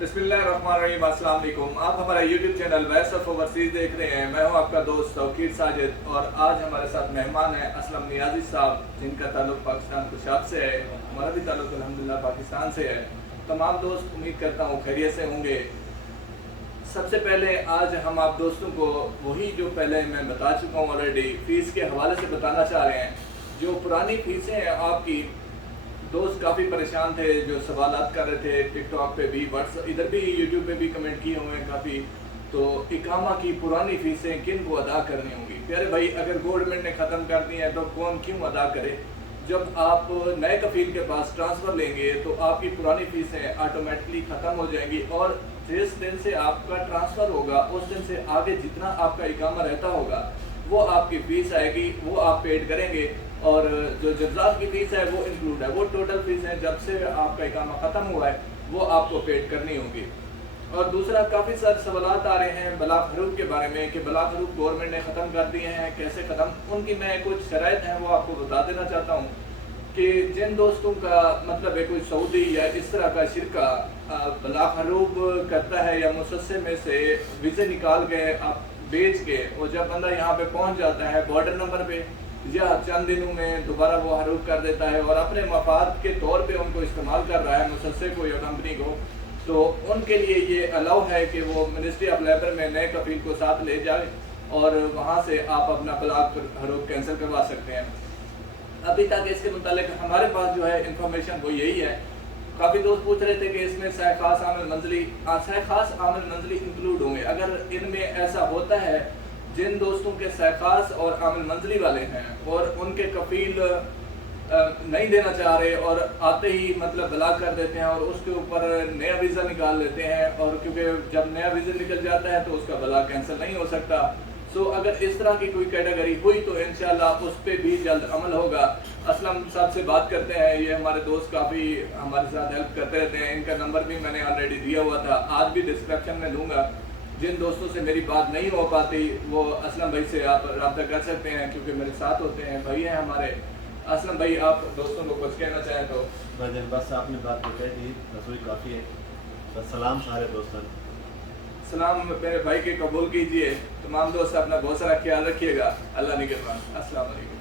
बिस्मिल्लाहिर्रहमानिर्रहीम। अस्सलाम वालेकुम। आप हमारा YouTube channel voice of overseas देख रहे हैं। मैं हूं आपका दोस्त तौकीर साजिद और आज हमारे साथ मेहमान हैं असलम नियाजी साहब, जिनका ताल्लुक पाकिस्तान कुशाब से है। हमारा भी ताल्लुक अल्हम्दुलिल्लाह पाकिस्तान से है। तमाम दोस्त उम्मीद करता हूँ खैरियत से होंगे। सबसे पहले आज हम आप दोस्तों को वही जो पहले मैं बता चुका हूँ ऑलरेडी, फ़ीस के हवाले से बताना चाह रहे हैं। जो पुरानी फ़ीसें हैं आपकी, दोस्त काफ़ी परेशान थे, जो सवालात कर रहे थे टिकटॉक पे भी, व्हाट्सएप, इधर भी यूट्यूब पे भी कमेंट किए हुए हैं काफ़ी। तो इकामा की पुरानी फ़ीसें किन को अदा करनी होंगी? प्यारे भाई, अगर गवर्नमेंट ने ख़त्म कर दी है तो कौन क्यों अदा करे? जब आप नए कफील के पास ट्रांसफ़र लेंगे तो आपकी पुरानी फ़ीसें ऑटोमेटिकली ख़त्म हो जाएंगी और जिस दिन से आपका ट्रांसफ़र होगा उस दिन से आगे जितना आपका इकामा रहता होगा वो आपकी फ़ीस आएगी, वो आप पेड करेंगे। और जो जज्बात की फ़ीस है वो इंक्लूड है, वो टोटल फ़ीस है जब से आपका इकामा ख़त्म हुआ है वो आपको पेड करनी होगी। और दूसरा, काफ़ी सारे सवालात आ रहे हैं बलाग हरूफ के बारे में कि बलाग हरूफ गवर्नमेंट ने ख़त्म कर दिए हैं, कैसे ख़त्म? उनकी मैं कुछ शराइत हैं वो आपको बता देना चाहता हूँ कि जिन दोस्तों का मतलब है कोई सऊदी या इस तरह का शिरका बलाग हरूफ करता है या मुसस्से में से वीज़े निकाल के आप बेच के, और जब बंदा यहाँ पे पहुँच जाता है बॉर्डर नंबर पे या चंद दिनों में दोबारा वो हरूफ कर देता है और अपने मफाद के तौर पे उनको इस्तेमाल कर रहा है मुसस्से को या कंपनी को, तो उनके लिए ये अलाउ है कि वो मिनिस्ट्री ऑफ लेबर में नए कफील को साथ ले जाए और वहाँ से आप अपना बलाग हरूफ कैंसिल करवा सकते हैं। अभी तक इसके मुतालिक हमारे पास जो है इंफॉर्मेशन वो यही है। काफ़ी दोस्त पूछ रहे थे कि इसमें सहखास आमिल मंजली, सहखास आमिल मंजली इंक्लूड होंगे। अगर इनमें ऐसा होता है, जिन दोस्तों के सहखास और आमिल मंजली वाले हैं और उनके कफील नहीं देना चाह रहे और आते ही मतलब बलाग कर देते हैं और उसके ऊपर नया वीज़ा निकाल लेते हैं, और क्योंकि जब नया वीज़ा निकल जाता है तो उसका बलाग कैंसिल नहीं हो सकता। सो अगर इस तरह की कोई कैटेगरी हुई तो इंशाल्लाह उस पर भी जल्द अमल होगा। असलम साहब से बात करते हैं, ये हमारे दोस्त काफ़ी हमारे साथ हेल्प करते रहते हैं। इनका नंबर भी मैंने ऑलरेडी दिया हुआ था, आज भी डिस्क्रिप्शन में दूंगा। जिन दोस्तों से मेरी बात नहीं हो पाती वो असलम भाई से आप रब्ता कर सकते हैं, क्योंकि मेरे साथ होते हैं, भाई हैं हमारे। असलम भाई, आप दोस्तों को कुछ कहना चाहें तो? बस आपने बात तो कह दी, रसोई काफ़ी है। बस सलाम सारे दोस्तों, सलाम मेरे भाई के कबूल कीजिए। तमाम दोस्त अपना बहुत सारा ख्याल रखिएगा। अल्लाह निगहबान। अस्सलाम वालेकुम।